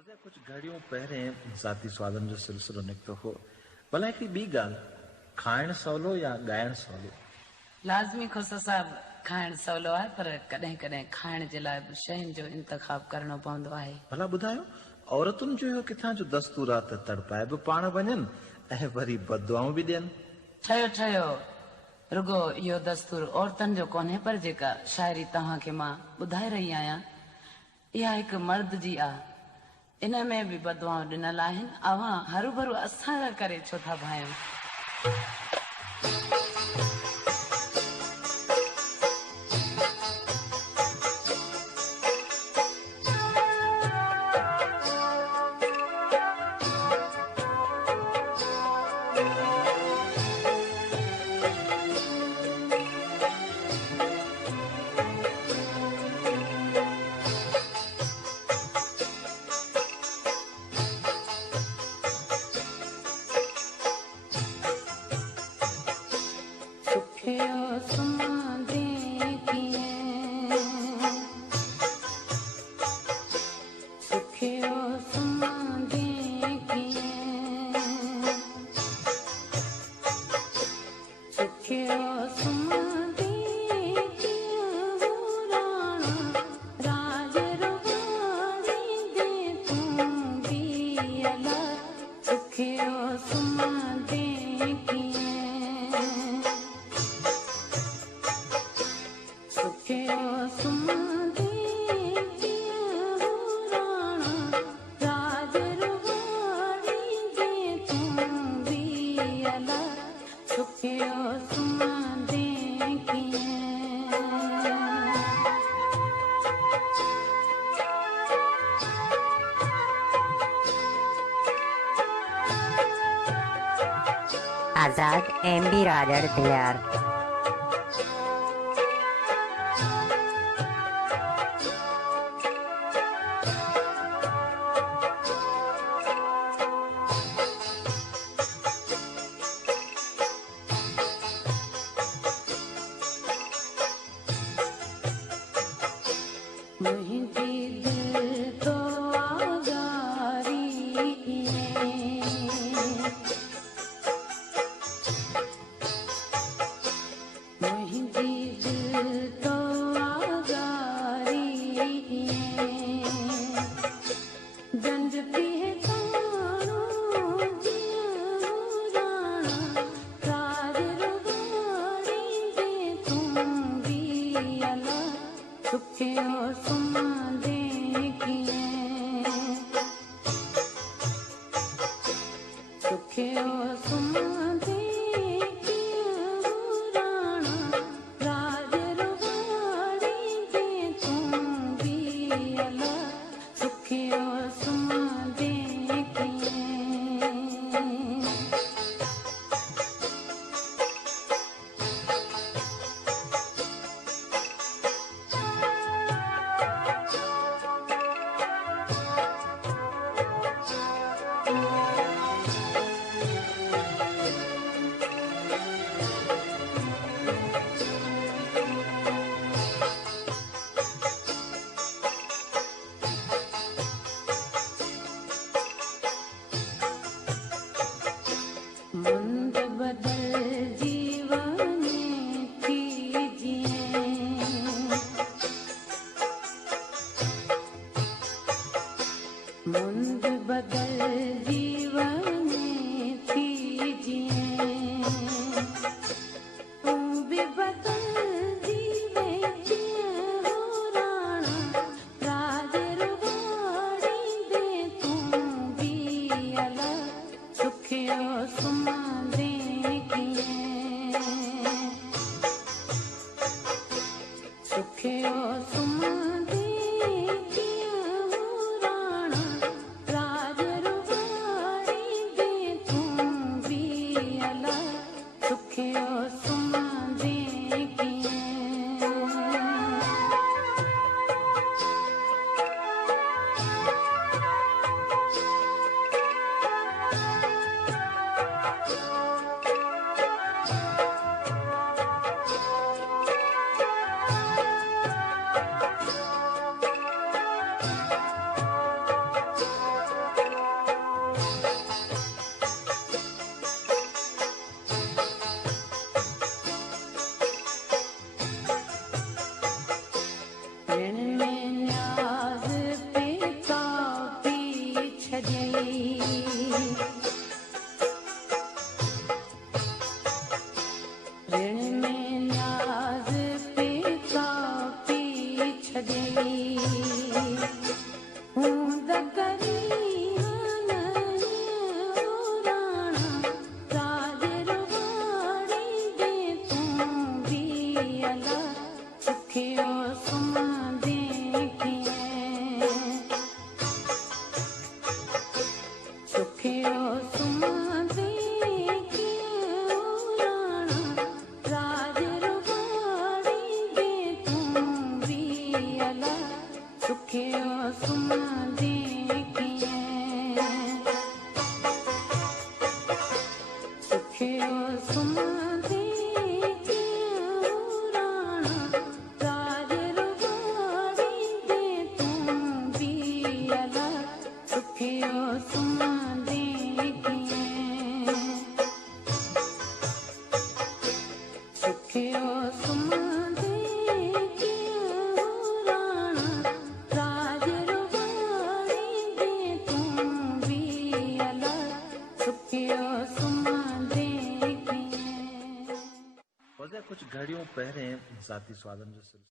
वजह कुछ घड़ियों पहिरें ज़ाती स्वादन जो सिलसिलो निकितो हो। भला हिकिड़ी ॿी ॻाल्हि, खाइण सवलो या ॻाइण सवलो? लाज़मी खुसा साहब खाइण सवलो आहे, पर कॾहिं कॾहिं खाइण जे लाइ बि शयुनि जो इंतख़ाब करणो पवंदो आहे। भला ॿुधायो, औरतुनि जो इहो किथां जो दस्तूर आहे त तड़पाए बि पाण वञनि ऐं वरी बददुआऊं बि ॾियनि। ठहियो रुगो इहो दस्तूर औरतुनि जो कोन्हे, पर जेका शाइरी तव्हांखे मां ॿुधाए रही आहियां इहा हिकु मर्द जी आहे। इन में बि बददुआऊं ॾिनल आहिनि। अवां हरू भरू असां करे छो था भायूं? आजाद एमबी राजड़ दिलार। घड़ियों पहिरें ज़ाती स्वादनि जो सिलसिलो।